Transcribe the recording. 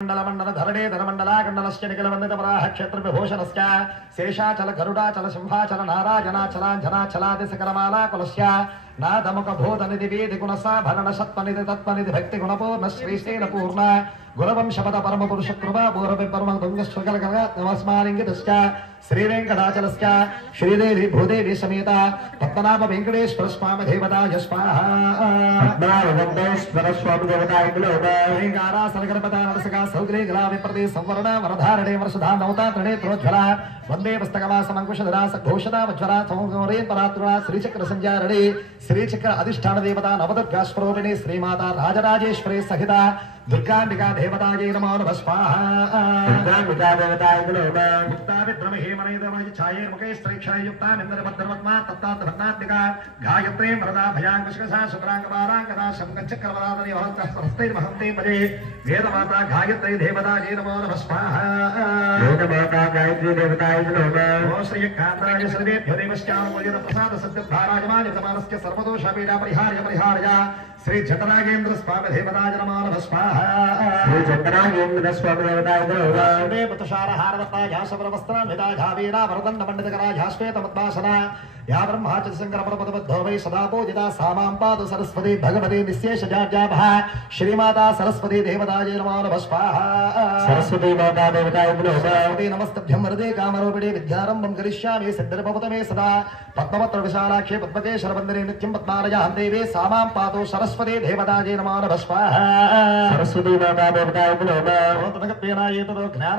मंडल धरणे धनमंडलाकंडलस्य निखिलवंदितपराः क्षेत्रविभूषणस्य शेषाचल गरुडाचल सिंहाचल नाराजनाचलाञ्जनाचलादिति सकलमालाकुलस्य नादमुखभूतनिधिवेदिगुणसा भरणसत्त्वनिधि तत्त्वनिधि भक्तिगुणपूर्ण श्रीशैलपूर्ण गुणवंशपद परमपुरुषकृपा पूर्वविपरमगुङ्गस्वकलकलस्मालिङ्गितस्य श्रीवेङ्कटाचलस्य श्रीदेवी भूदेवी समेत पद्मनाभ वेङ्कटेश्वर स्वामी देवताय स्वाहा वेंकटेश्वर स्वामी देवताय नमः सरगर्भता नरसका सौग्रे गला विप्रति संवरण वरधारणे वर्षधा नवता त्रिनेत्रोज्ज्वला वंदे पुस्तकवासमंकुशधरा सघोषदा वज्वला सौगौरे परात्रुणा श्रीचक्र संजारणे श्रीचक्र अधिष्ठान देवता नवदुर्गास्वरूपिणी श्रीमाता राजराजेश्वरी सहिता दुर्गांबिका देवतायै नमो नमः स्वाहा दुर्गांबिका देवताय नमः मुक्ता विद्रमहे मनयदमय छाये मुखे स्त्रीक्षाय युक्ता निंदरभद्रवत्मा तत्तात भग्नात्मिका गायत्री वरदा भयांकुशकसा शुक्रांगपारांगदा शंकचक्रवरादनि हस्ते महंते पदे वेदमाता गायत्री देवतायै नमो नमः स्वाहा वेदमाता गायत्री देवताय नमः ओम श्री कांताय सर्वेभ्यो देवस्याम मुदित प्रसाद सत्यधाराजमान प्रमाणस्य सर्वदोष पीडा परिहार्य श्री जटरागेन्द्र स्वामी देवताय नमो नमः स्वाहा श्री जटरागेन्द्र स्वामी देवताय नमः देव तुषार हारवत्ता याशवस्त्र मिदा झावीरा वरदंड पंडितकरा झाश्वेत मद्वासना या ब्रह्मा च शंकर परपदबद्धो वै सदा पूजिता सामां पादु सरस्वती भगवती निशेष जाभा श्रीमाता सरस्वती देवताय नमो नमः स्वाहा सरस्वती माता देवताय नमः नमस्तभ्यं वरदे कामरूपिणी विद्यारंभं करिष्यामि सिद्धिर्भवतु सदा पद्मपत्र विशालाक्षे पद्मकेशरवन्दने नित्यं पद्मालयां देवे सामां पातु सरस्वती देवताय नमो नमः स्वाहा सरस्वती माता देवताय नमः ज्ञान